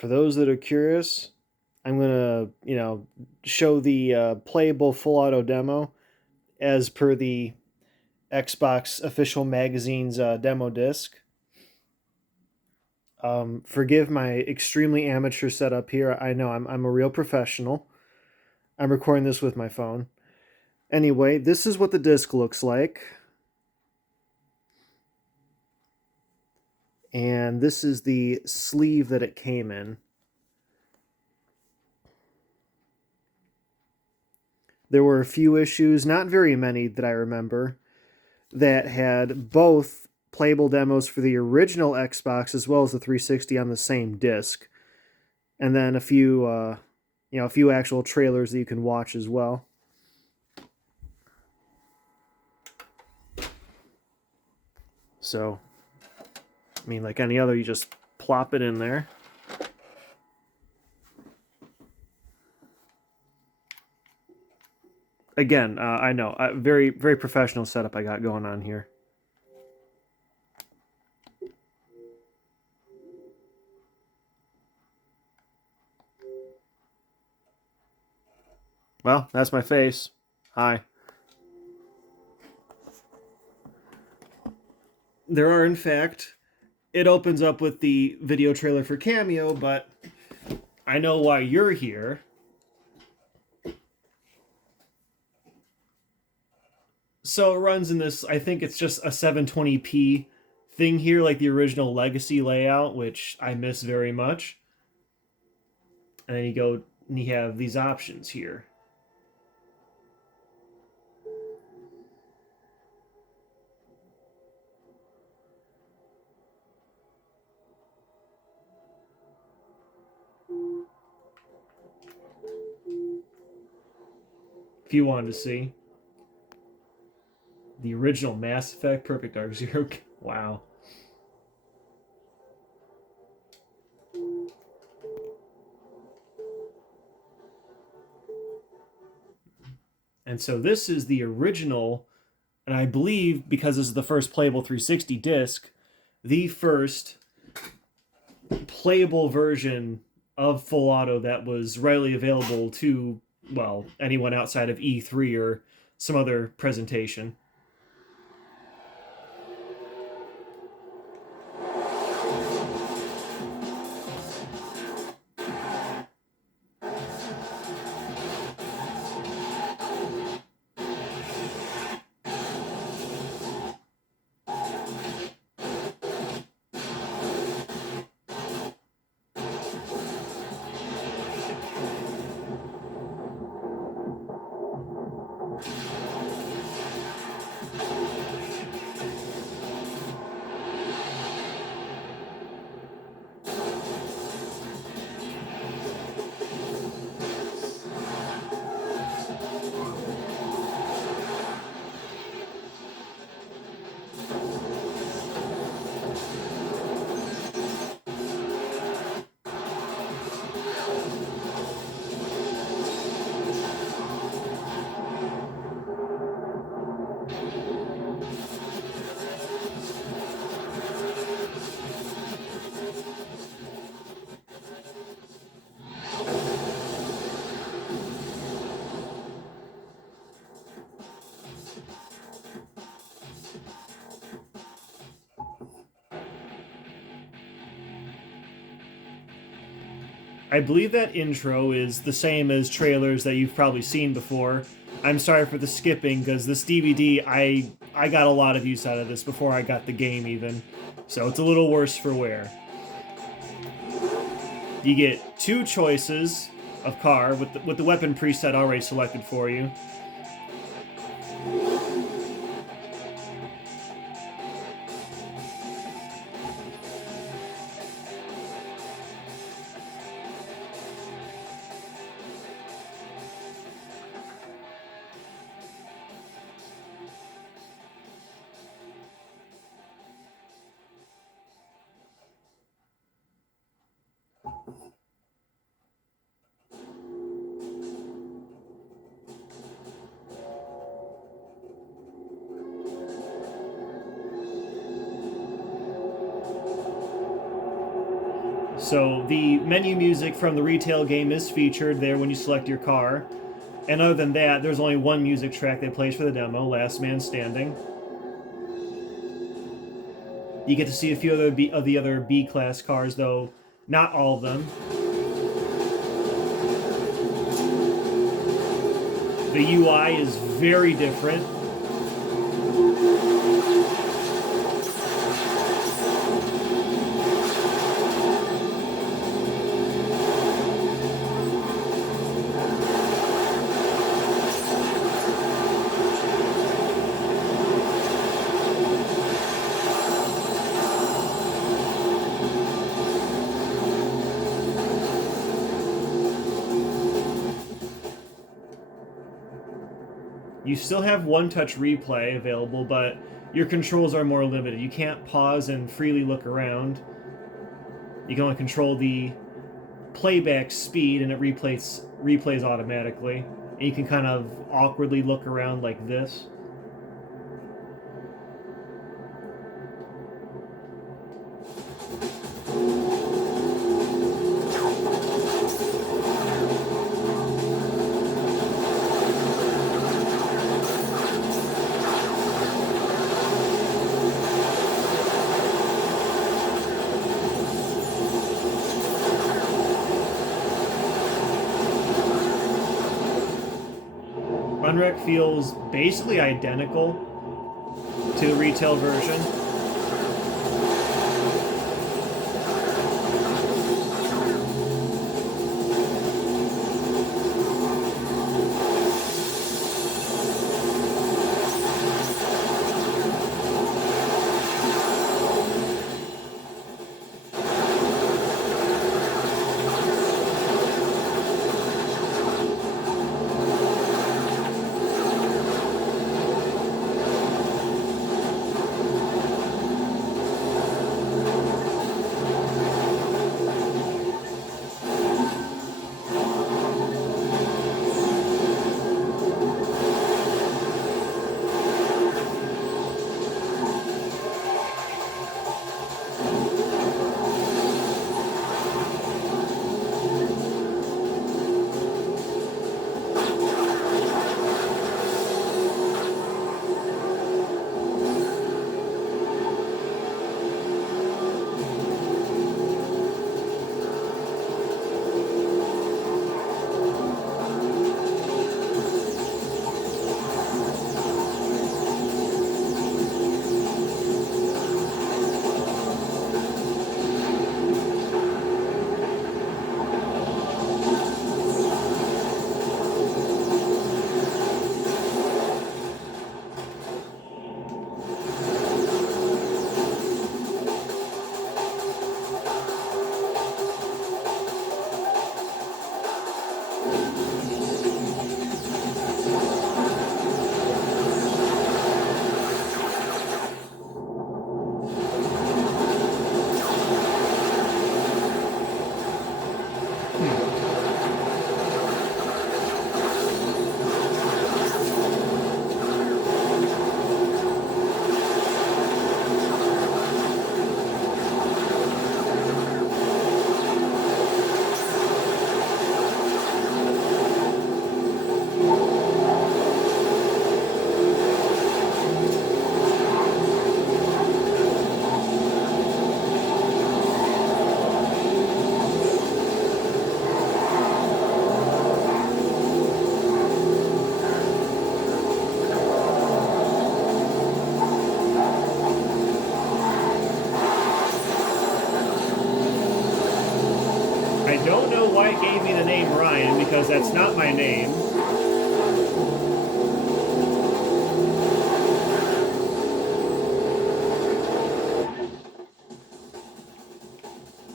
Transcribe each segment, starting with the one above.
For those that are curious, I'm gonna, show the playable full auto demo as per the Xbox official magazine's demo disc. Forgive my extremely amateur setup here. I know I'm a real professional. I'm recording this with my phone. Anyway, this is what the disc looks like. And this is the sleeve that it came in. There were a few issues, not very many that I remember, that had both playable demos for the original Xbox as well as the 360 on the same disc, and then a few actual trailers that you can watch as well. So, I mean, like any other, you just plop it in there. Again, I know, very very professional setup I got going on here. Well, that's my face. Hi. There are, in fact, it opens up with the video trailer for Cameo, but I know why you're here. So it runs in this, I think it's just a 720p thing here, like the original Legacy layout, which I miss very much. And then you go and you have these options here. If you wanted to see the original Mass Effect Perfect Dark Zero. Wow. And so this is the original, and I believe because this is the first playable 360 disc, the first playable version of Full Auto that was readily available to, well, anyone outside of E3 or some other presentation. I believe that intro is the same as trailers that you've probably seen before. I'm sorry for the skipping because this DVD, I got a lot of use out of this before I got the game even, so it's a little worse for wear. You get two choices of car with the weapon preset already selected for you. So the menu music from the retail game is featured there when you select your car. And other than that, there's only one music track that plays for the demo, Last Man Standing. You get to see a few of the other B-class cars, though not all of them. The UI is very different. You still have one-touch replay available, but your controls are more limited. You can't pause and freely look around. You can only control the playback speed, and it replays automatically. And you can kind of awkwardly look around like this. Unwreck feels basically identical to the retail version. I don't know why it gave me the name Ryan, because that's not my name.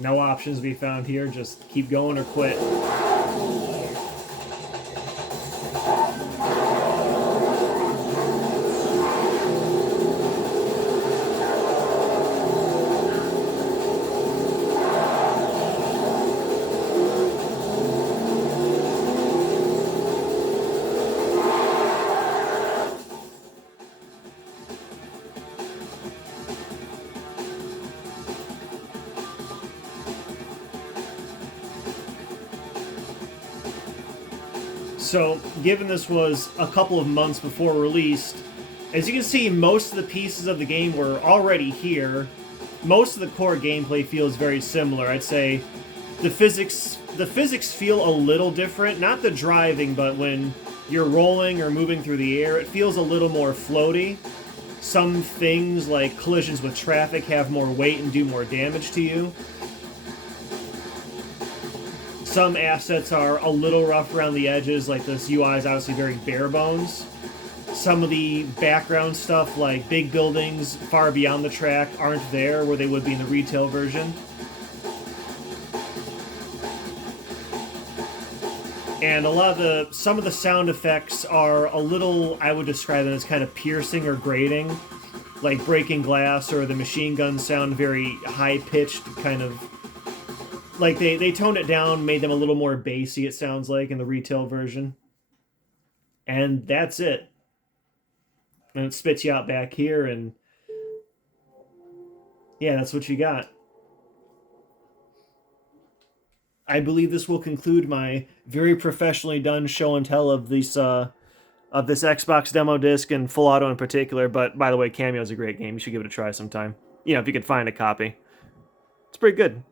No options to be found here, just keep going or quit. So, given this was a couple of months before released, as you can see, most of the pieces of the game were already here. Most of the core gameplay feels very similar. I'd say the physics feel a little different. Not the driving, but when you're rolling or moving through the air, it feels a little more floaty. Some things, like collisions with traffic, have more weight and do more damage to you. Some assets are a little rough around the edges, like this UI is obviously very bare bones. Some of the background stuff, like big buildings far beyond the track, aren't there where they would be in the retail version. And some of the sound effects are a little, I would describe them as kind of piercing or grating, like breaking glass or the machine gun sound, very high-pitched, kind of, like they toned it down, made them a little more bassy, it sounds like, in the retail version. And that's it. And it spits you out back here, and yeah, that's what you got. I believe this will conclude my very professionally done show and tell of this Xbox demo disc and Full Auto in particular. But by the way, Cameo is a great game. You should give it a try sometime. You know, if you can find a copy, it's pretty good.